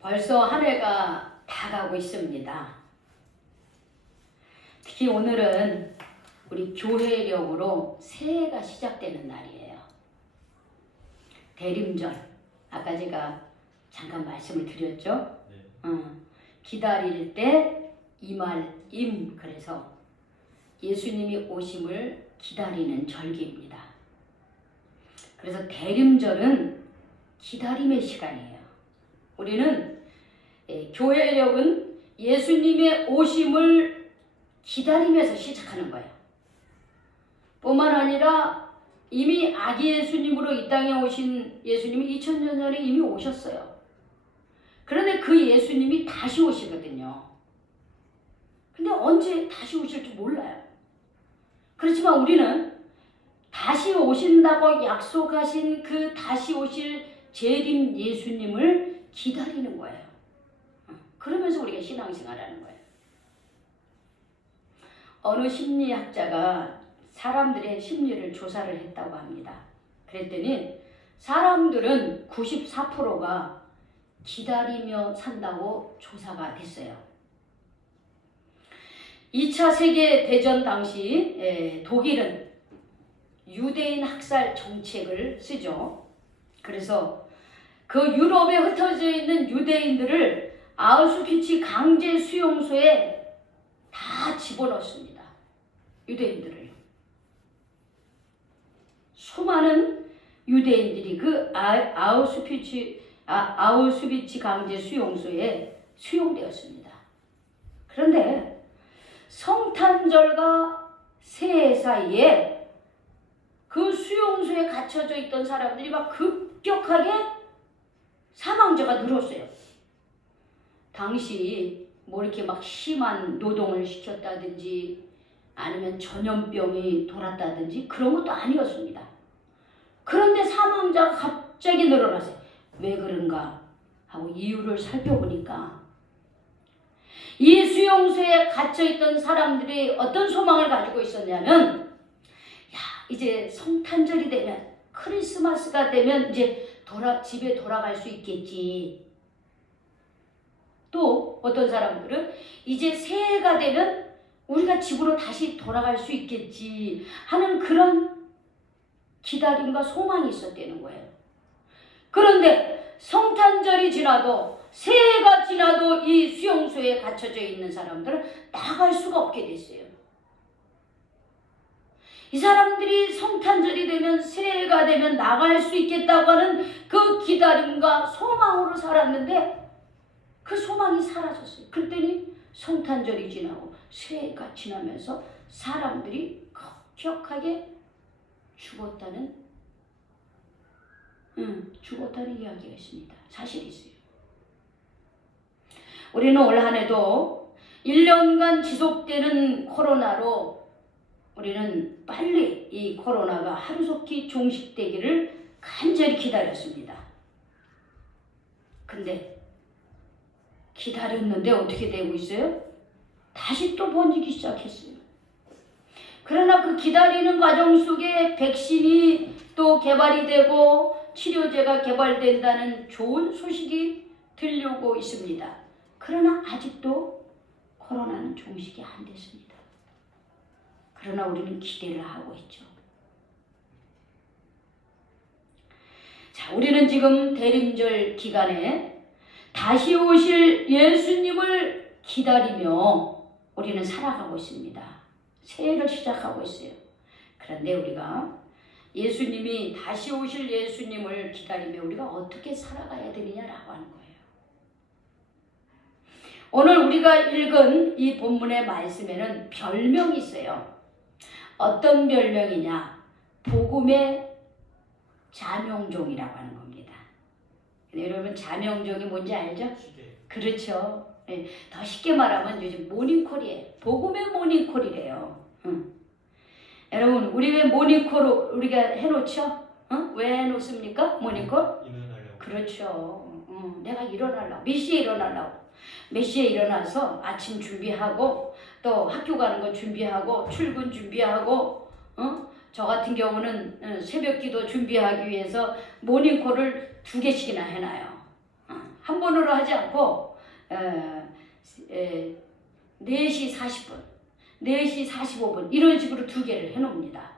벌써 한 해가 다 가고 있습니다. 특히 오늘은 우리 교회력으로 새해가 시작되는 날이에요. 대림절. 아까 제가 잠깐 말씀을 드렸죠. 기다릴 때 이말임. 그래서 예수님이 오심을 기다리는 절기입니다. 그래서 대림절은 기다림의 시간이에요. 우리는 교회력은 예수님의 오심을 기다리면서 시작하는 거예요. 뿐만 아니라 이미 아기 예수님으로 이 땅에 오신 예수님이 2000년 전에 이미 오셨어요. 그런데 그 예수님이 다시 오시거든요. 근데 언제 다시 오실지 몰라요. 그렇지만 우리는 다시 오신다고 약속하신 그 다시 오실 재림 예수님을 기다리는 거예요. 그러면서 우리가 신앙생활하는 거예요. 어느 심리학자가 사람들의 심리를 조사를 했다고 합니다. 그랬더니 사람들은 94%가 기다리며 산다고 조사가 됐어요. 2차 세계대전 당시 독일은 유대인 학살 정책을 쓰죠. 그래서 그 유럽에 흩어져 있는 유대인들을 아우슈비츠 강제 수용소에 다 집어넣습니다. 유대인들을. 수많은 유대인들이 그 아우슈비츠 강제 수용소에 수용되었습니다. 그런데 성탄절과 새해 사이에 그 수용소에 갇혀져 있던 사람들이 막 급격하게 사망자가 늘었어요. 당시 뭐 이렇게 막 심한 노동을 시켰다든지 아니면 전염병이 돌았다든지 그런 것도 아니었습니다. 그런데 사망자가 갑자기 늘어났어요. 왜 그런가 하고 이유를 살펴보니까 이 수용소에 갇혀있던 사람들이 어떤 소망을 가지고 있었냐면 이제 성탄절이 되면 크리스마스가 되면 이제 집에 돌아갈 수 있겠지. 또 어떤 사람들은 이제 새해가 되면 우리가 집으로 다시 돌아갈 수 있겠지 하는 그런 기다림과 소망이 있었다는 거예요. 그런데 성탄절이 지나도 새해가 지나도 이 수용소에 갇혀져 있는 사람들은 나갈 수가 없게 됐어요. 이 사람들이 성탄절이 되면 새해가 되면 나갈 수 있겠다고 하는 그 기다림과 소망으로 살았는데 그 소망이 사라졌어요. 그랬더니 성탄절이 지나고 새해가 지나면서 사람들이 급격하게 죽었다는 이야기가 있습니다. 사실이 있어요. 우리는 올 한 해도 1년간 지속되는 코로나로 우리는 빨리 이 코로나가 하루속히 종식되기를 간절히 기다렸습니다. 근데 기다렸는데 어떻게 되고 있어요? 다시 또 번지기 시작했어요. 그러나 그 기다리는 과정 속에 백신이 또 개발이 되고 치료제가 개발된다는 좋은 소식이 들려오고 있습니다. 그러나 아직도 코로나는 종식이 안 됐습니다. 그러나 우리는 기대를 하고 있죠. 자, 우리는 지금 대림절 기간에 다시 오실 예수님을 기다리며 우리는 살아가고 있습니다. 새해를 시작하고 있어요. 그런데 우리가 예수님이 다시 오실 예수님을 기다리며 우리가 어떻게 살아가야 되느냐라고 하는 거예요. 오늘 우리가 읽은 이 본문의 말씀에는 별명이 있어요. 어떤 별명이냐? 복음의 자명종이라고 하는 겁니다. 여러분 자명종이 뭔지 알죠? 그렇죠. 네, 더 쉽게 말하면 요즘 모닝콜이에요. 복음의 모닝콜이래요. 여러분 우리 왜 모닝콜 우리가 해놓죠? 왜 해놓습니까? 모닝콜? 일어나려고. 그렇죠. 내가 일어나려고. 몇 시에 일어나려고. 몇 시에 일어나서 아침 준비하고 또 학교 가는 거 준비하고 출근 준비하고 저 같은 경우는 새벽 기도 준비하기 위해서 모닝콜을 2개씩이나 해놔요. 한 번으로 하지 않고 4시 40분, 4시 45분 이런 식으로 2개를 해놓습니다.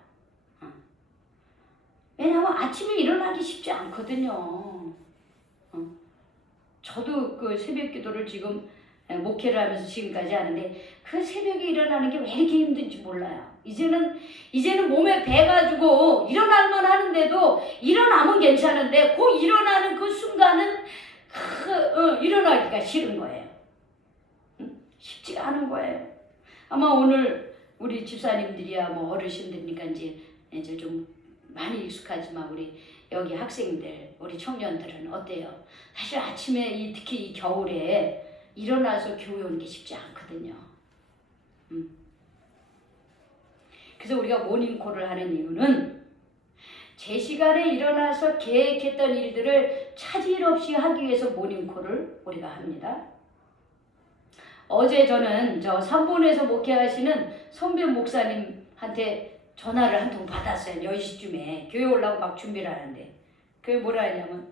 왜냐하면 아침에 일어나기 쉽지 않거든요. 저도 그 새벽 기도를 지금 목회를 하면서 지금까지 하는데 그 새벽에 일어나는 게 왜 이렇게 힘든지 몰라요. 이제는 몸에 배가지고 일어날만 하는데도 일어나면 괜찮은데 그 일어나는 그 순간은 일어나기가 싫은 거예요. 쉽지가 않은 거예요. 아마 오늘 우리 집사님들이야 뭐 어르신들이니까 이제 좀 많이 익숙하지만 우리 여기 학생들, 우리 청년들은 어때요? 사실 아침에 특히 이 겨울에 일어나서 교회 오는 게 쉽지 않거든요. 그래서 우리가 모닝콜을 하는 이유는 제 시간에 일어나서 계획했던 일들을 차질 없이 하기 위해서 모닝콜을 우리가 합니다. 어제 저는 저 3본에서 목회하시는 선배 목사님한테 전화를 한 통 받았어요. 10시쯤에 교회 오려고 막 준비를 하는데 그게 뭐라 하냐면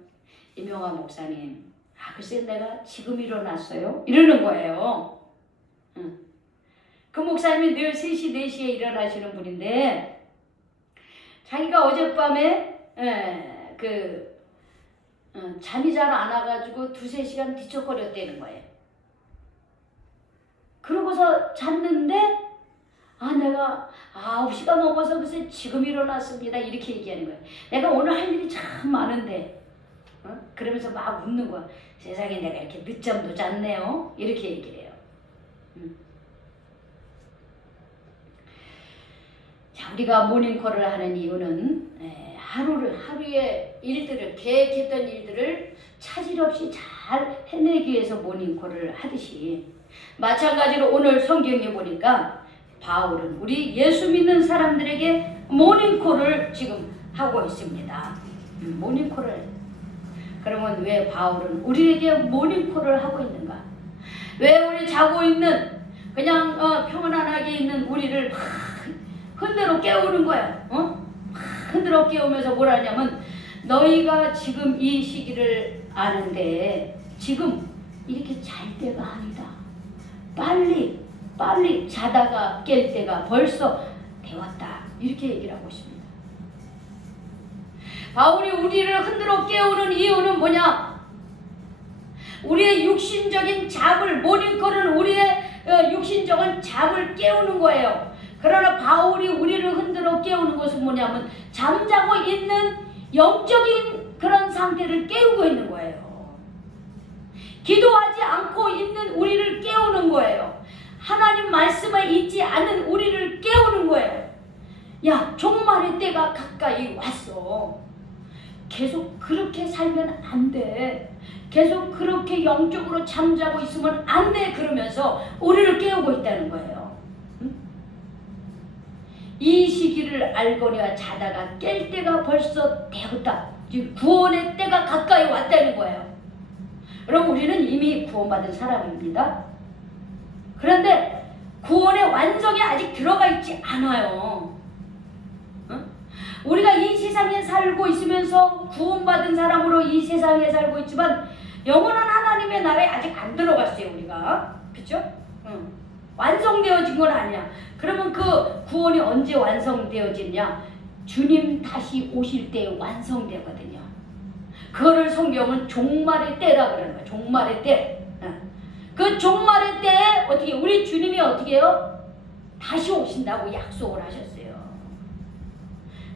이명아 목사님 글쎄 내가 지금 일어났어요 이러는 거예요. 그 목사님이 늘 3시 4시에 일어나시는 분인데 자기가 어젯밤에 잠이 잘 안 와가지고 2-3시간 뒤척거렸다는 거예요. 그러고서 잤는데 내가 9시가 넘어서 글쎄 지금 일어났습니다 이렇게 얘기하는 거예요. 내가 오늘 할 일이 참 많은데 그러면서 막 웃는 거야. 세상에 내가 이렇게 늦잠도 잤네요 이렇게 얘기를 해요. 자, 우리가 모닝콜을 하는 이유는 하루의 일들을 계획했던 일들을 차질 없이 잘 해내기 위해서 모닝콜을 하듯이 마찬가지로 오늘 성경에 보니까 바울은 우리 예수 믿는 사람들에게 모닝콜을 지금 하고 있습니다. 모닝콜을. 그러면 왜 바울은 우리에게 모닝콜을 하고 있는가? 왜 우리 자고 있는 그냥 평안하게 있는 우리를 막 흔들어 깨우는 거야. 막 흔들어 깨우면서 뭐라 하냐면 너희가 지금 이 시기를 아는데 지금 이렇게 잘 때가 아니다. 빨리 자다가 깰 때가 벌써 되었다. 이렇게 얘기를 하고 있습니다. 바울이 우리를 흔들어 깨우는 이유는 뭐냐? 우리의 육신적인 잠을, 모닝콜은 우리의 육신적인 잠을 깨우는 거예요. 그러나 바울이 우리를 흔들어 깨우는 것은 뭐냐면 잠자고 있는 영적인 그런 상태를 깨우고 있는 거예요. 기도하지 않고 있는 우리를 깨우는 거예요. 하나님 말씀을 잊지 않는 우리를 깨우는 거예요. 야, 종말의 때가 가까이 왔어. 계속 그렇게 살면 안 돼. 계속 그렇게 영적으로 잠자고 있으면 안 돼. 그러면서 우리를 깨우고 있다는 거예요. 이 시기를 알거니와 자다가 깰 때가 벌써 되었다. 지금 구원의 때가 가까이 왔다는 거예요. 그럼 우리는 이미 구원받은 사람입니다. 그런데 구원의 완성이 아직 들어가 있지 않아요. 우리가 이 세상에 살고 있으면서 구원받은 사람으로 이 세상에 살고 있지만 영원한 하나님의 나라에 아직 안 들어갔어요. 우리가. 그쵸? 완성되어진 건 아니야. 그러면 그 구원이 언제 완성되어지냐? 주님 다시 오실 때 완성되거든요. 그거를 성경은 종말의 때라 그러는 거야. 종말의 때. 그 종말의 때에 어떻게 우리 주님이 어떻게 해요? 다시 오신다고 약속을 하셨어요.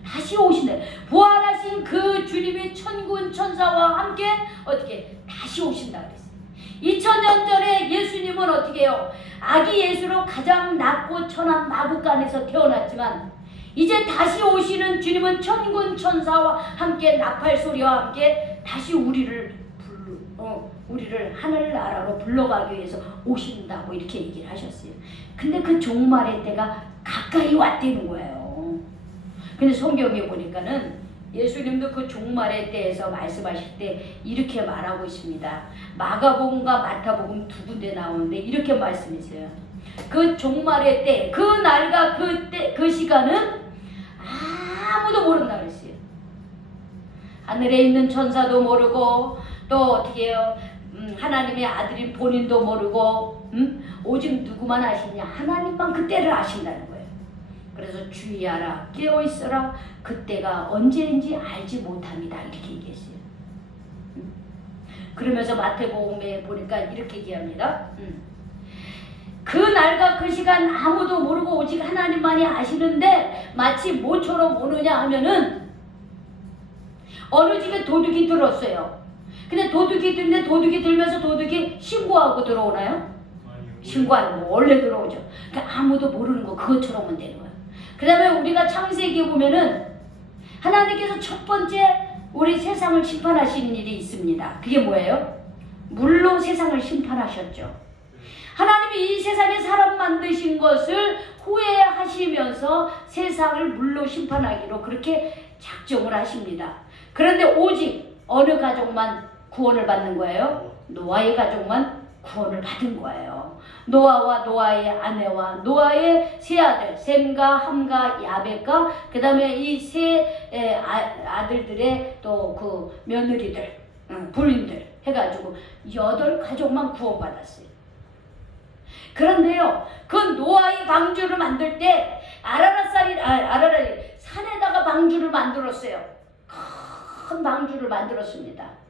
다시 오신다. 부활하신 그 주님이 천군 천사와 함께 어떻게 다시 오신다 그랬어요. 2000년 전에 예수님은 어떻게 해요? 아기 예수로 가장 낮고 천한 마구간에서 태어났지만 이제 다시 오시는 주님은 천군 천사와 함께 나팔 소리와 함께 다시 우리를 하늘나라로 불러가기 위해서 오신다고 이렇게 얘기를 하셨어요. 근데 그 종말의 때가 가까이 왔다는 거예요. 근데 성경에 보니까는 예수님도 그 종말의 때에서 말씀하실 때 이렇게 말하고 있습니다. 마가복음과 마태복음 두 군데 나오는데 이렇게 말씀했어요. 그 종말의 때, 그 날과 그 때, 그 시간은 아무도 모른다 그랬어요. 하늘에 있는 천사도 모르고 또 어떻게 해요? 하나님의 아들인 본인도 모르고 오직 누구만 아시냐? 하나님만 그때를 아신다는 거예요. 그래서 주의하라, 깨어있어라, 그때가 언제인지 알지 못합니다. 이렇게 얘기했어요. 그러면서 마태복음에 보니까 이렇게 얘기합니다. 그 날과 그 시간 아무도 모르고 오직 하나님만이 아시는데 마치 모처럼 오느냐 하면은 어느 집에 도둑이 들었어요. 근데 도둑이 들는데 도둑이 들면서 도둑이 신고하고 들어오나요? 신고 안 하고 원래 들어오죠. 그러니까 아무도 모르는 거 그것처럼은 되는 거예요. 그 다음에 우리가 창세기에 보면은 하나님께서 첫 번째 우리 세상을 심판하시는 일이 있습니다. 그게 뭐예요? 물로 세상을 심판하셨죠. 하나님이 이 세상에 사람 만드신 것을 후회하시면서 세상을 물로 심판하기로 그렇게 작정을 하십니다. 그런데 오직 어느 가족만 구원을 받는 거예요? 노아의 가족만 구원을 받은 거예요. 노아와 노아의 아내와 노아의 세 아들 셈과 함과 야벳과 그 다음에 이 세 아들들의 또 그 며느리들 부인들 해가지고 8가족만 구원받았어요. 그런데요, 그 노아의 방주를 만들 때 아라랏 산에다가 방주를 만들었어요. 큰 방주를 만들었습니다.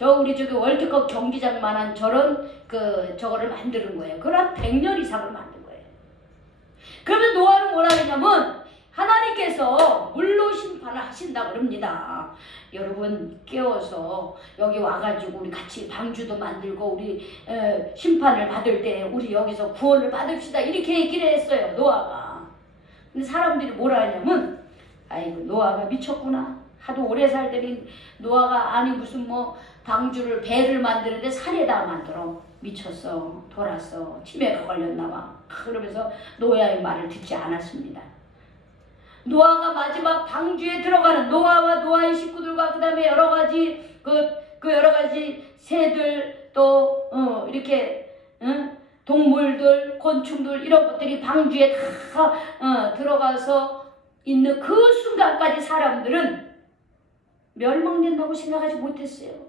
우리 월드컵 경기장만한 저거를 만드는 거예요. 그걸 100년 이상을 만든 거예요. 그러면 노아는 뭐라 그러냐면 하나님께서 물로 심판을 하신다 그럽니다. 여러분 깨워서 여기 와가지고 우리 같이 방주도 만들고 우리 심판을 받을 때 우리 여기서 구원을 받읍시다 이렇게 얘기를 했어요. 노아가. 근데 사람들이 뭐라 하냐면 아이고 노아가 미쳤구나. 하도 오래 살더니 노아가 아니 무슨 방주를 배를 만드는데 산에다 만들어. 미쳤어. 돌았어. 치매가 걸렸나 봐. 그러면서 노아의 말을 듣지 않았습니다. 노아가 마지막 방주에 들어가는 노아와 노아의 식구들과 그 다음에 여러 가지 여러 가지 새들 또 이렇게 동물들 곤충들 이런 것들이 방주에 다 들어가서 있는 그 순간까지 사람들은 멸망된다고 생각하지 못했어요.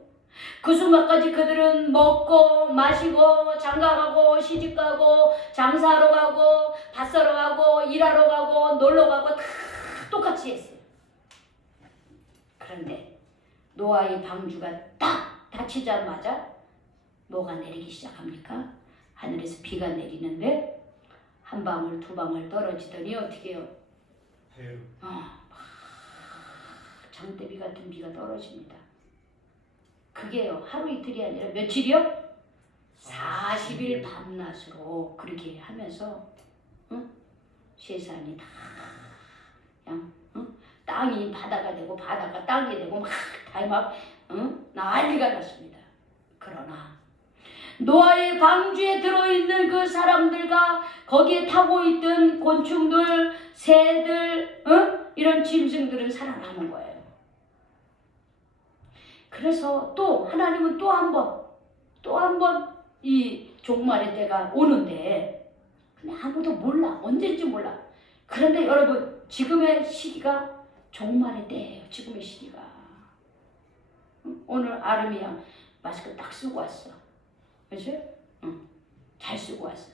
그 순간까지 그들은 먹고 마시고 장가가고 시집가고 장사하러 가고 밭 사러 가고 일하러 가고 놀러 가고 다 똑같이 했어요. 그런데 노아의 방주가 딱 닫히자마자 뭐가 내리기 시작합니까? 하늘에서 비가 내리는데 한 방울 두 방울 떨어지더니 어떻게 해요? 장대비 같은 비가 떨어집니다. 그게요 하루 이틀이 아니라 며칠이요? 40일 밤낮으로 그렇게 하면서 세상이 다 그냥 땅이 바다가 되고 바다가 땅이 되고 막 난리가 났습니다. 그러나 노아의 방주에 들어있는 그 사람들과 거기에 타고 있던 곤충들, 새들, 이런 짐승들은 살아남은 거예요. 그래서 또 하나님은 또 한 번 이 종말의 때가 오는데 근데 아무도 몰라. 언제인지 몰라. 그런데 여러분 지금의 시기가 종말의 때예요. 지금의 시기가. 오늘 아름이야 마스크 딱 쓰고 왔어. 그치? 잘 쓰고 왔어.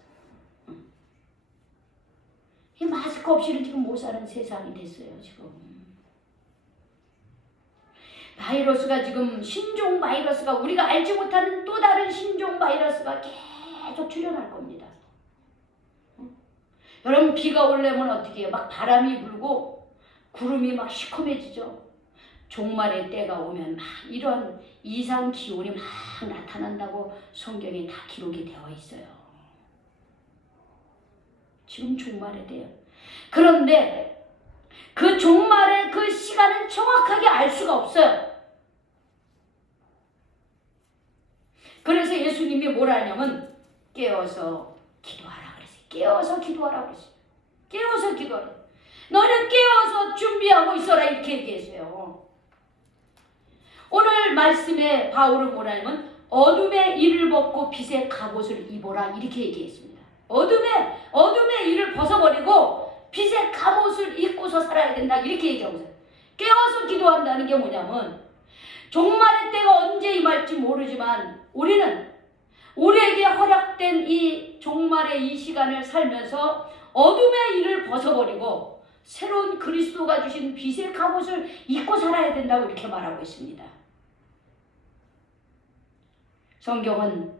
이 마스크 없이는 지금 못 사는 세상이 됐어요. 지금. 바이러스가 지금 신종 바이러스가 우리가 알지 못하는 또 다른 신종 바이러스가 계속 출현할 겁니다. 여러분 비가 오려면 어떻게 해요? 막 바람이 불고 구름이 막 시커매지죠. 종말의 때가 오면 막 이런 이상 기온이 막 나타난다고 성경에 다 기록이 되어 있어요. 지금 종말의 때예요. 그런데 그 종말의 그 시간은 정확하게 알 수가 없어요. 그래서 예수님이 뭐라 하냐면 깨어서 기도하라 그랬어요. 깨어서 기도하라 그랬어요. 깨어서 기도하라. 너는 깨어서 준비하고 있어라 이렇게 얘기했어요. 오늘 말씀에 바울은 뭐라 하냐면 어둠의 일을 벗고 빛의 갑옷을 입어라 이렇게 얘기했습니다. 어둠의 일을 벗어버리고 빛의 갑옷을 입고서 살아야 된다 이렇게 얘기하고 있어요. 깨어서 기도한다는 게 뭐냐면 종말의 때가 언제 임할지 모르지만 우리는 우리에게 허락된 이 종말의 이 시간을 살면서 어둠의 일을 벗어버리고 새로운 그리스도가 주신 빛의 갑옷을 입고 살아야 된다고 이렇게 말하고 있습니다. 성경은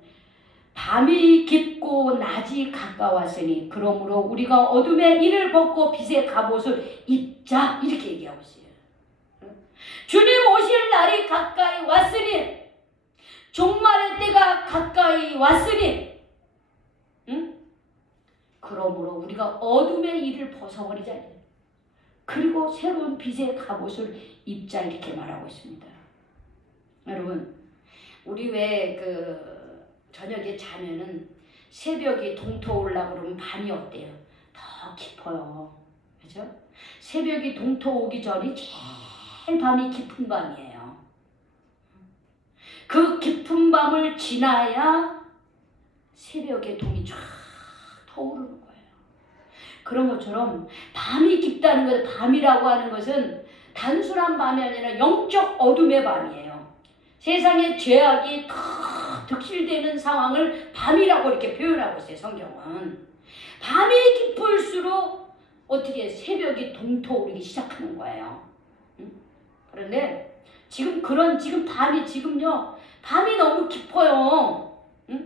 밤이 깊고 낮이 가까웠으니 그러므로 우리가 어둠의 일을 벗고 빛의 갑옷을 입자 이렇게 얘기하고 있어요. 주님 오실 날이 가까이 왔으니 종말의 때가 가까이 왔으니 그러므로 우리가 어둠의 일을 벗어버리자. 그리고 새로운 빛의 갑옷을 입자 이렇게 말하고 있습니다. 여러분 우리 왜 저녁에 자면은 새벽이 동토올라 그러면 밤이 어때요? 더 깊어요. 그죠? 새벽이 동토오기 전이 제일 밤이 깊은 밤이에요. 그 깊은 밤을 지나야 새벽의 동이 쫙 터오르는 거예요. 그런 것처럼 밤이 깊다는 것, 밤이라고 하는 것은 단순한 밤이 아니라 영적 어둠의 밤이에요. 세상의 죄악이 더 득실되는 상황을 밤이라고 이렇게 표현하고 있어요. 성경은. 밤이 깊을수록 어떻게 새벽이 동토오르기 시작하는 거예요. 그런데 지금 밤이 너무 깊어요.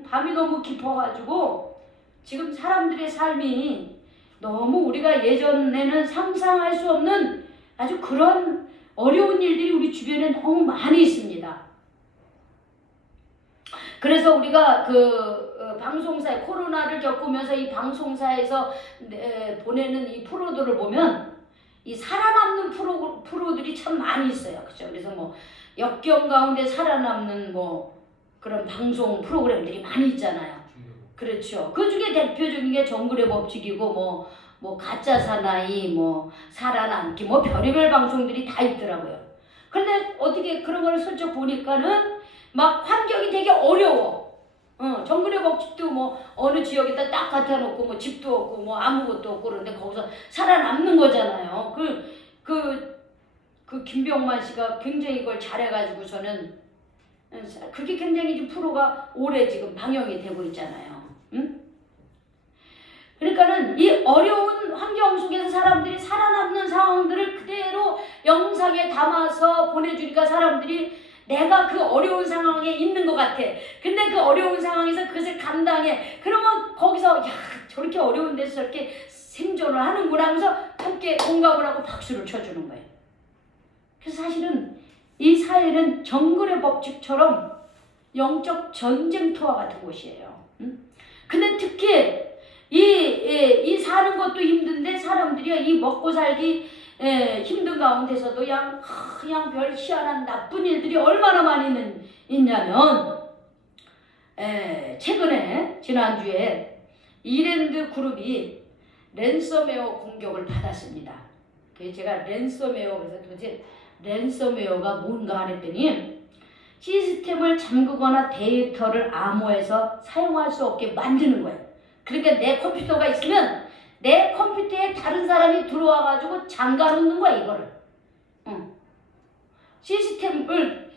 밤이 너무 깊어가지고 지금 사람들의 삶이 너무 우리가 예전에는 상상할 수 없는 아주 그런 어려운 일들이 우리 주변에 너무 많이 있습니다. 그래서 우리가 방송사에 코로나를 겪으면서 이 방송사에서 보내는 이 프로들을 보면 이 살아남는 프로들이 참 많이 있어요. 그렇죠? 그래서 뭐 역경 가운데 살아남는 뭐 그런 방송 프로그램들이 많이 있잖아요. 그렇죠. 그 중에 대표적인 게 정글의 법칙이고 뭐 가짜 사나이 뭐 살아남기 뭐 별의별 방송들이 다 있더라고요. 그런데 어떻게 그런 걸 슬쩍 보니까는 막 환경이 되게 어려워. 정글의 법칙도 뭐 어느 지역에다 딱 갖다 놓고 뭐 집도 없고 뭐 아무것도 없고 그런데 거기서 살아남는 거잖아요. 그 김병만 씨가 굉장히 그걸 잘해가지고서는 그게 굉장히 지금 프로가 오래 지금 방영이 되고 있잖아요. 그러니까는 이 어려운 환경 속에서 사람들이 살아남는 상황들을 그대로 영상에 담아서 보내주니까 사람들이 내가 그 어려운 상황에 있는 것 같아. 근데 그 어려운 상황에서 그것을 감당해. 그러면 거기서 야 저렇게 어려운 데서 저렇게 생존을 하는구나 하면서 함께 공감을 하고 박수를 쳐주는 거예요. 그래서 사실은 이 사회는 정글의 법칙처럼 영적 전쟁터와 같은 곳이에요. 근데 특히 이 사는 것도 힘든데 사람들이 이 먹고 살기 힘든 가운데서도 그냥 별 희한한 나쁜 일들이 얼마나 많이 있냐면 최근에 지난주에 이랜드 그룹이 랜섬웨어 공격을 받았습니다. 그래서 제가 랜섬웨어 그래서 도대체 랜섬웨어가 뭔가 했더니 시스템을 잠그거나 데이터를 암호해서 사용할 수 없게 만드는 거예요. 그러니까 내 컴퓨터가 있으면 내 컴퓨터에 다른 사람이 들어와가지고 잠가놓는 거야 이거를. 시스템을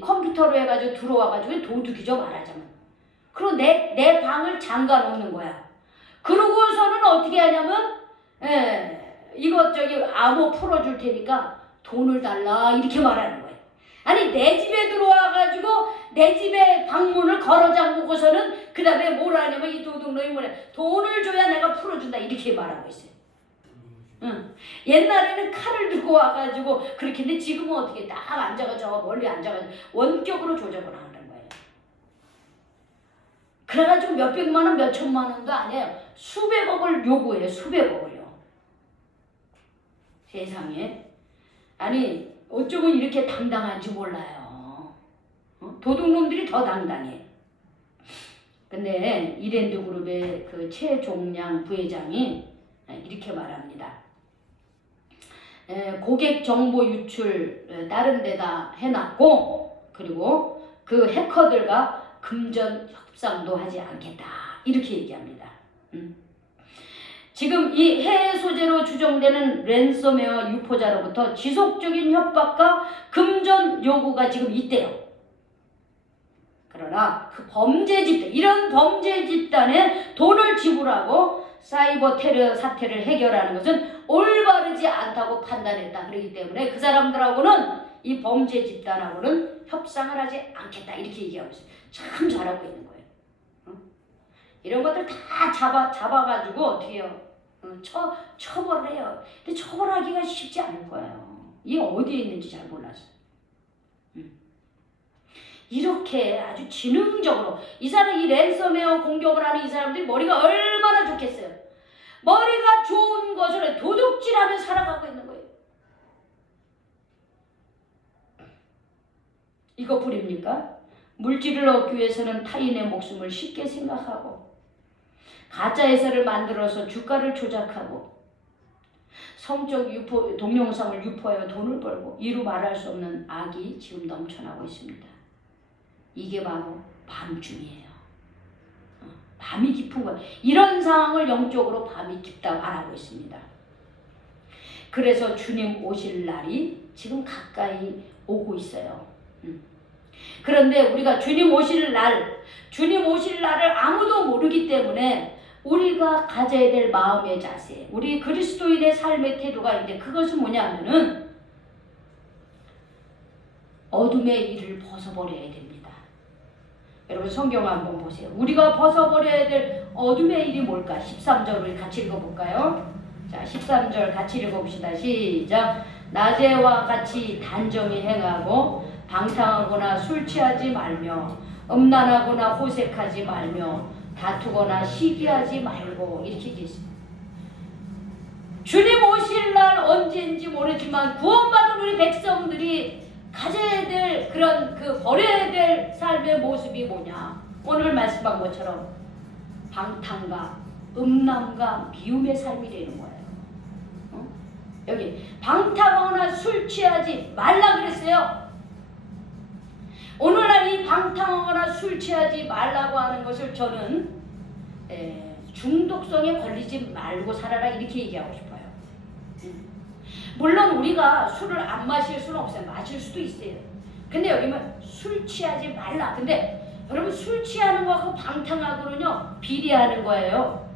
컴퓨터로 해가지고 들어와가지고 도둑이죠 말하자면. 그리고 내 방을 잠가놓는 거야. 그러고서는 어떻게 하냐면 이거 암호 풀어줄 테니까 돈을 달라 이렇게 말하는 거예요. 아니 내 집에 들어와가지고 내 집에 방문을 걸어 잠그고서는 그 다음에 뭘 하냐면 이 도둑놈이 뭐래 돈을 줘야 내가 풀어준다 이렇게 말하고 있어요. 옛날에는 칼을 들고 와가지고 그렇게 했는데 지금은 어떻게 딱 앉아가지고 멀리 앉아가지고 원격으로 조작을 하는 거예요. 그래가지고 몇백만 원 몇천만 원도 아니에요. 수백억을 요구해요. 수백억을요. 세상에. 아니 어쩌면 이렇게 당당한지 몰라요. 도둑놈들이 더 당당해. 근데 이랜드 그룹의 그 최종량 부회장이 이렇게 말합니다. 고객 정보 유출 다른 데다 해놨고 그리고 그 해커들과 금전 협상도 하지 않겠다 이렇게 얘기합니다. 지금 이 해외 소재로 추정되는 랜섬웨어 유포자로부터 지속적인 협박과 금전 요구가 지금 있대요. 그러나 그 범죄 집단, 이런 범죄 집단에 돈을 지불하고 사이버 테러 사태를 해결하는 것은 올바르지 않다고 판단했다. 그렇기 때문에 그 사람들하고는, 이 범죄 집단하고는 협상을 하지 않겠다. 이렇게 얘기하고 있어요. 참 잘하고 있는 거예요. 이런 것들 다 잡아가지고 어떻게 해요? 처벌을 해요. 근데 처벌하기가 쉽지 않을 거예요. 이게 어디에 있는지 잘 몰랐어요. 이렇게 아주 지능적으로 이 사람, 이 랜섬웨어 공격을 하는 이 사람들이 머리가 얼마나 좋겠어요. 머리가 좋은 것을 도둑질하며 살아가고 있는 거예요. 이거 불입니까? 물질을 얻기 위해서는 타인의 목숨을 쉽게 생각하고 가짜 회사를 만들어서 주가를 조작하고 성적 동영상을 유포하여 돈을 벌고 이루 말할 수 없는 악이 지금 넘쳐나고 있습니다. 이게 바로 밤중이에요. 밤이 깊은 거예요. 이런 상황을 영적으로 밤이 깊다 말하고 있습니다. 그래서 주님 오실 날이 지금 가까이 오고 있어요. 그런데 우리가 주님 오실 날을 아무도 모르기 때문에 우리가 가져야 될 마음의 자세, 우리 그리스도인의 삶의 태도가 있는데, 그것은 뭐냐면은 어둠의 일을 벗어버려야 됩니다. 여러분 성경 한번 보세요. 우리가 벗어버려야 될 어둠의 일이 뭘까? 13절을 같이 읽어볼까요? 자, 13절 같이 읽어봅시다. 시작. 낮에와 같이 단정히 행하고 방탕하거나 술 취하지 말며 음란하거나 호색하지 말며 다투거나 시기하지 말고, 이렇게 되어 있습니다. 주님 오실 날 언제인지 모르지만 구원받은 우리 백성들이 가져야 될 그런 버려야 될 삶의 모습이 뭐냐? 오늘 말씀한 것처럼 방탕과 음란과 미움의 삶이 되는 거예요. 여기 방탕하거나 술 취하지 말라 그랬어요. 오늘날 이 방탕하거나 술 취하지 말라고 하는 것을 저는 중독성에 걸리지 말고 살아라, 이렇게 얘기하고 싶어요. 물론 우리가 술을 안 마실 수는 없어요. 마실 수도 있어요. 근데 여기는 술 취하지 말라. 근데 여러분, 술 취하는 거하고 방탕하고는요 비례하는 거예요.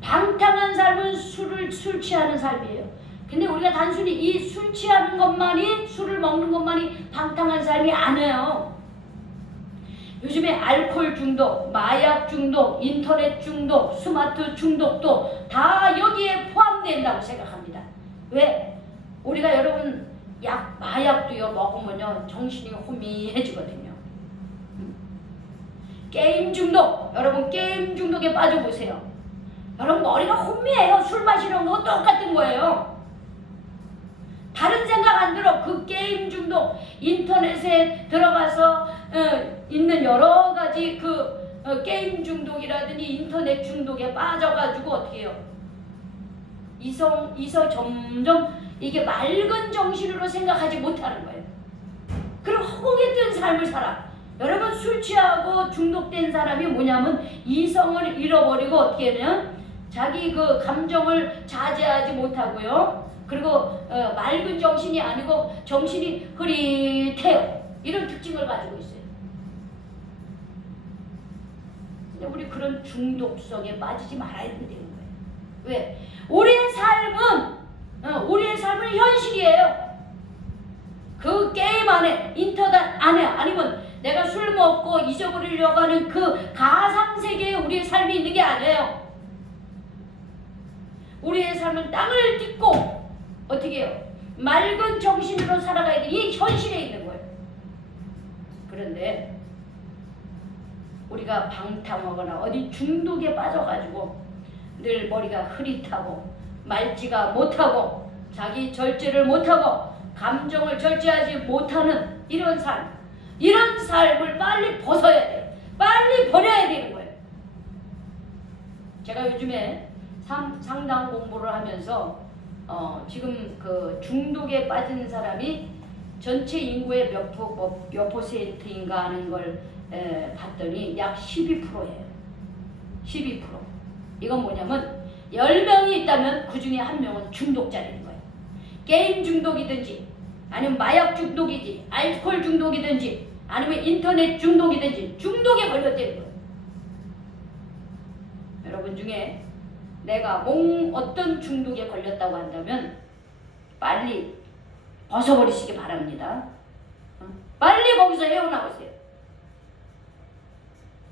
방탕한 삶은 술 취하는 삶이에요. 근데 우리가 단순히 이 술 취하는 것만이, 술을 먹는 것만이 방탕한 삶이 아니에요. 요즘에 알코올 중독, 마약 중독, 인터넷 중독, 스마트 중독도 다 여기에 포함된다고 생각합니다. 왜? 우리가 여러분 마약도요 먹으면요 정신이 혼미해지거든요. 게임 중독, 여러분 게임 중독에 빠져보세요. 여러분 머리가 혼미해요. 술 마시는 거 똑같은 거예요. 다른 생각 안 들어. 그 게임 중독, 인터넷에 들어가서 있는 여러 가지 게임 중독이라든지 인터넷 중독에 빠져가지고 어떻게 해요? 이서 점점 이게 맑은 정신으로 생각하지 못하는 거예요. 그럼 허공에 뜬 삶을 살아. 여러분 술 취하고 중독된 사람이 뭐냐면 이성을 잃어버리고 어떻게 하면 자기 감정을 자제하지 못하고요. 그리고 맑은 정신이 아니고 정신이 흐릿해요. 이런 특징을 가지고 있어요. 근데 우리 그런 중독성에 빠지지 말아야 되는 거예요. 왜? 우리의 삶은 현실이에요. 그 게임 안에, 인터넷 안에, 아니면 내가 술 먹고 잊어버리려고 하는 그 가상세계에 우리의 삶이 있는 게 아니에요. 우리의 삶은 땅을 딛고 어떻게 해요? 맑은 정신으로 살아가야 돼. 이 현실에 있는 거예요. 그런데 우리가 방탕하거나 어디 중독에 빠져가지고 늘 머리가 흐릿하고 맑지가 못하고 자기 절제를 못하고 감정을 절제하지 못하는 이런 삶을 빨리 벗어야 돼요. 빨리 버려야 되는 거예요. 제가 요즘에 상담 공부를 하면서 지금 중독에 빠진 사람이 전체 인구의 몇 퍼센트인가 하는 걸 봤더니 약 12%예요. 12%. 이건 뭐냐면 10명이 있다면 그 중에 한 명은 중독자라는 거예요. 게임 중독이든지 아니면 마약 중독이지 알코올 중독이든지 아니면 인터넷 중독이든지 중독에 걸렸다는 거예요. 여러분 중에 내가 어떤 중독에 걸렸다고 한다면 빨리 벗어버리시기 바랍니다. 빨리 거기서 헤어나오세요.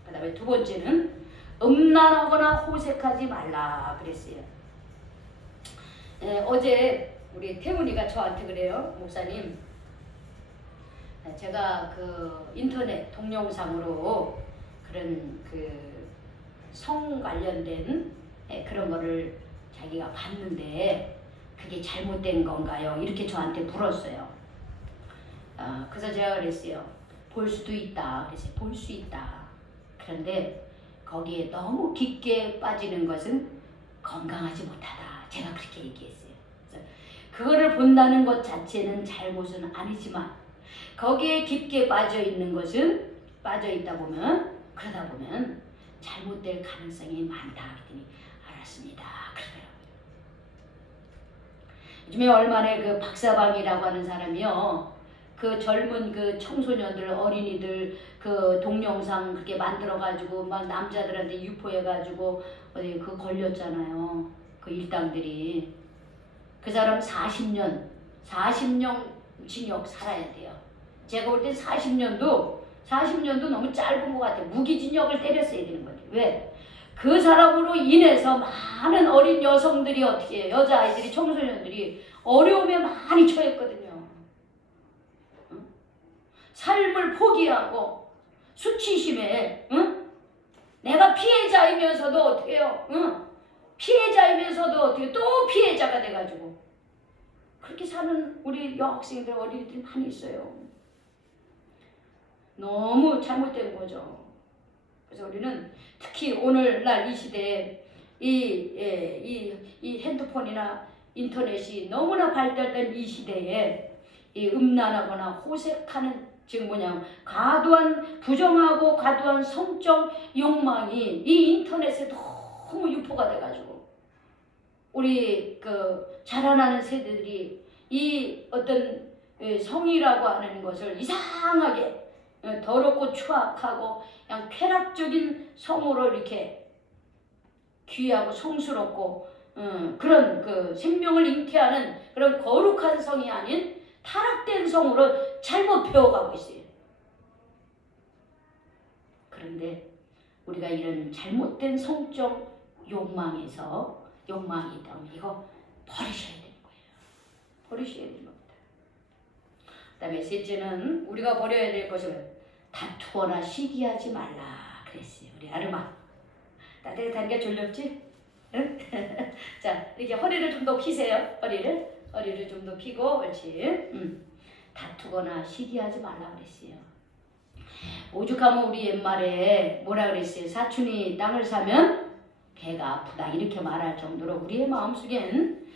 그 다음에 두 번째는 음란하거나 호색하지 말라 그랬어요. 어제 우리 태훈이가 저한테 그래요. 목사님, 제가 그 인터넷 동영상으로 그런 그 성 관련된 그런 거를 자기가 봤는데 그게 잘못된 건가요? 이렇게 저한테 물었어요. 그래서 제가 그랬어요. 볼 수도 있다. 그래서 볼 수 있다. 그런데 거기에 너무 깊게 빠지는 것은 건강하지 못하다. 제가 그렇게 얘기했어요. 그래서 그거를 본다는 것 자체는 잘못은 아니지만 거기에 깊게 빠져 있는 것은 빠져 있다 보면 그러다 보면 잘못될 가능성이 많다. 그랬더니 알았습니다. 그러더라고요. 요즘에 얼마나 그 박사방이라고 하는 사람이요. 그 젊은 그 청소년들, 어린이들 그 동영상 그렇게 만들어가지고 막 남자들한테 유포해가지고 어디 그 걸렸잖아요. 그 일당들이. 그 사람 40년 징역 살아야 돼요. 제가 볼 땐 40년도 너무 짧은 것 같아요. 무기징역을 때렸어야 되는 거죠. 왜? 그 사람으로 인해서 많은 어린 여성들이 어떻게 해요? 여자아이들이, 청소년들이 어려움에 많이 처했거든요. 응? 삶을 포기하고 수치심에 응? 내가 피해자이면서도 어떻게 해요? 응? 피해자이면서도 어떻게 또 피해자가 돼가지고 그렇게 사는 우리 여학생들, 어린이들이 많이 있어요. 너무 잘못된 거죠. 그래서 우리는 특히 오늘날 이 시대에 이 핸드폰이나 인터넷이 너무나 발달된 이 시대에 이 음란하거나 호색하는 즉 과도한 부정하고 과도한 성적 욕망이 이 인터넷에 너무 유포가 돼가지고 우리 그 자라나는 세대들이 이 어떤 성이라고 하는 것을 이상하게 더럽고 추악하고 그냥 쾌락적인 성으로 이렇게 귀하고 성스럽고 그런 그 생명을 잉태하는 그런 거룩한 성이 아닌 타락된 성으로 잘못 배워가고 있어요. 그런데 우리가 이런 잘못된 성적 욕망이 있다면 이거 버리셔야 되는 거예요. 버리셔야 되는 겁니다. 그 다음에 셋째는 우리가 버려야 될 것은 다투거나 시기하지 말라 그랬어요. 우리 아르마 따뜻하니까 졸렵지? 응? 자, 이렇게 허리를 좀 더 피세요. 허리를 좀 더 피고 옳지. 다투거나 시기하지 말라 그랬어요. 오죽하면 우리 옛말에 뭐라 그랬어요? 사촌이 땅을 사면 개가 아프다 이렇게 말할 정도로 우리의 마음속엔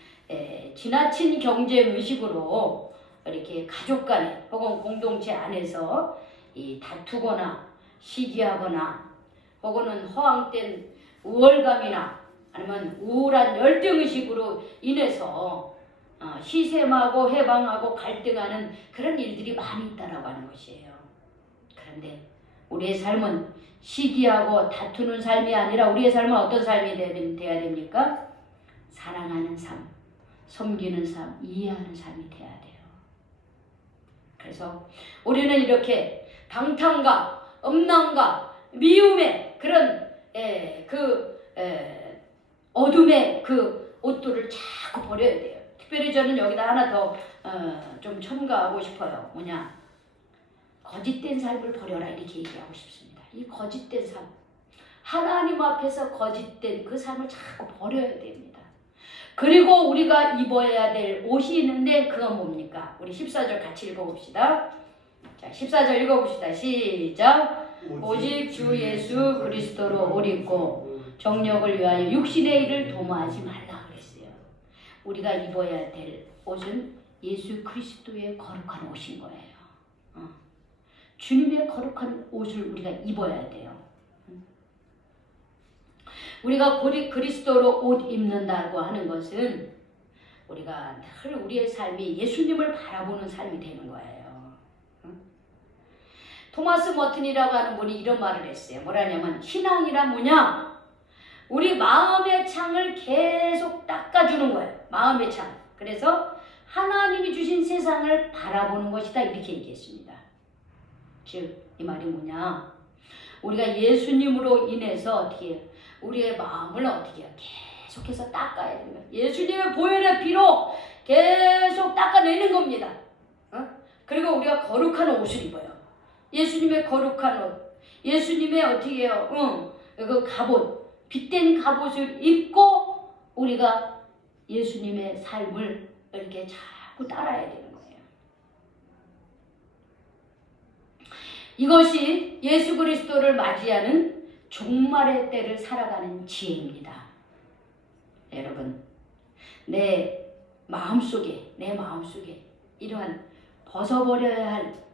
지나친 경쟁 의식으로 이렇게 가족 간에 혹은 공동체 안에서 이 다투거나 시기하거나 혹은 허황된 우월감이나 아니면 우울한 열등의식으로 인해서 시샘하고 해방하고 갈등하는 그런 일들이 많이 있다라고 하는 것이에요. 그런데 우리의 삶은 시기하고 다투는 삶이 아니라 우리의 삶은 어떤 삶이 돼야 됩니까? 사랑하는 삶, 섬기는 삶, 이해하는 삶이 돼야 돼요. 그래서 우리는 이렇게 방탕과 음란과 미움의 그런 어둠의 그 옷들을 자꾸 버려야 돼요. 특별히 저는 여기다 하나 더 좀 첨가하고 싶어요. 뭐냐? 거짓된 삶을 버려라 이렇게 얘기하고 싶습니다. 이 거짓된 삶, 하나님 앞에서 거짓된 그 삶을 자꾸 버려야 됩니다. 그리고 우리가 입어야 될 옷이 있는데 그건 뭡니까? 우리 14절 같이 읽어봅시다. 자, 14절 읽어봅시다. 시작. 오직 주 예수 그리스도로 옷 입고 정력을 위하여 육신의 일을 도모하지 말라 그랬어요. 우리가 입어야 될 옷은 예수 그리스도의 거룩한 옷인 거예요. 주님의 거룩한 옷을 우리가 입어야 돼요. 우리가 그리스도로 옷 입는다고 하는 것은 우리가 늘 우리의 삶이 예수님을 바라보는 삶이 되는 거예요. 토마스 머튼이라고 하는 분이 이런 말을 했어요. 뭐라냐면 신앙이란 뭐냐? 우리 마음의 창을 계속 닦아주는 거예요. 마음의 창. 그래서 하나님이 주신 세상을 바라보는 것이다 이렇게 얘기했습니다. 즉 이 말이 뭐냐? 우리가 예수님으로 인해서 어떻게 해요? 우리의 마음을 어떻게 해요? 계속해서 닦아야 됩니다. 예수님의 보혈의 피로 계속 닦아내는 겁니다. 그리고 우리가 거룩한 옷을 입어요. 예수님의 거룩한 옷, 예수님의 어떻게 해요? 그 갑옷, 빛된 갑옷을 입고 우리가 예수님의 삶을 이렇게 자꾸 따라야 되는 거예요. 이것이 예수 그리스도를 맞이하는 종말의 때를 살아가는 지혜입니다. 여러분, 내 마음속에 이러한 벗어버려야 할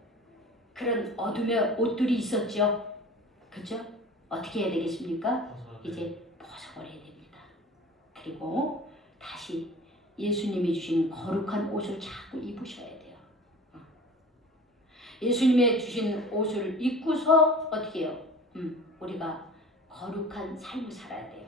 그런 어둠의 옷들이 있었죠. 그렇죠? 어떻게 해야 되겠습니까? 이제 벗어버려야 됩니다. 그리고 다시 예수님이 주신 거룩한 옷을 자꾸 입으셔야 돼요. 예수님의 주신 옷을 입고서 어떻게 해요? 우리가 거룩한 삶을 살아야 돼요.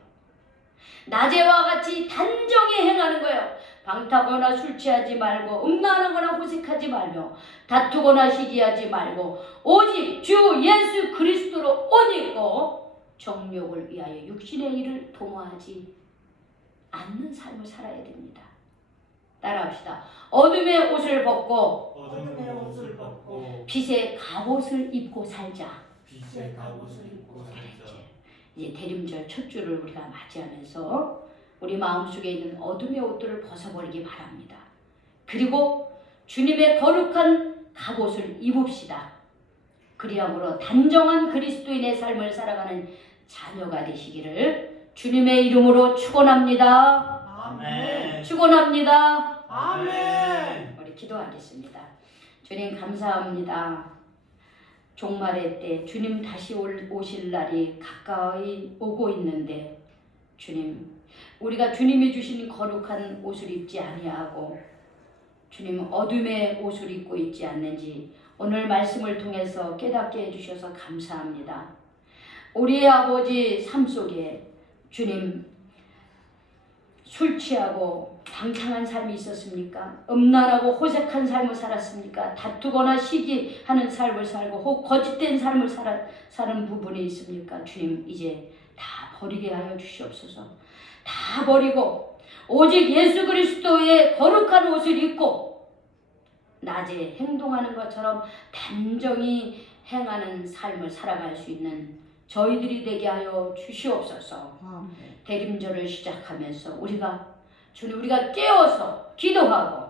낮에와 같이 단정히 행하는 거예요. 방타거나 술 취하지 말고 음란하거나 호색하지 말며 다투거나 시기하지 말고 오직 주 예수 그리스도로 옷 입고 정욕을 위하여 육신의 일을 도모하지 않는 삶을 살아야 됩니다. 따라합시다. 어둠의 옷을 벗고 빛의 갑옷을 입고 살자. 이제 대림절 첫 주를 우리가 맞이하면서 우리 마음속에 있는 어둠의 옷들을 벗어버리기 바랍니다. 그리고 주님의 거룩한 갑옷을 입읍시다. 그리함으로 단정한 그리스도인의 삶을 살아가는 자녀가 되시기를 주님의 이름으로 축원합니다. 아멘. 축원합니다. 아멘. 우리 기도하겠습니다. 주님 감사합니다. 종말의 때 주님 다시 오실 날이 가까이 오고 있는데 주님, 우리가 주님이 주신 거룩한 옷을 입지 아니하고 주님 어둠의 옷을 입고 있지 않는지 오늘 말씀을 통해서 깨닫게 해주셔서 감사합니다. 우리의 아버지 삶 속에 주님 술 취하고 방탕한 삶이 있었습니까? 음란하고 호색한 삶을 살았습니까? 다투거나 시기하는 삶을 살고 혹 거짓된 삶을 사는 부분이 있습니까? 주님 이제 다 버리게 하여 주시옵소서. 다 버리고 오직 예수 그리스도의 거룩한 옷을 입고 낮에 행동하는 것처럼 단정히 행하는 삶을 살아갈 수 있는 저희들이 되게 하여 주시옵소서. 대림절을 시작하면서 우리가 깨어서 기도하고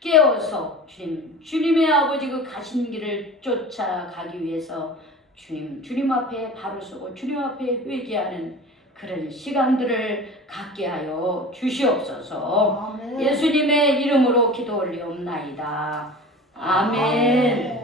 깨어서 주님의 아버지 그 가신 길을 쫓아가기 위해서 주님 앞에 바로 서고 주님 앞에 회개하는 그런 시간들을 갖게 하여 주시옵소서. 아멘. 예수님의 이름으로 기도 올리옵나이다. 아멘. 아멘.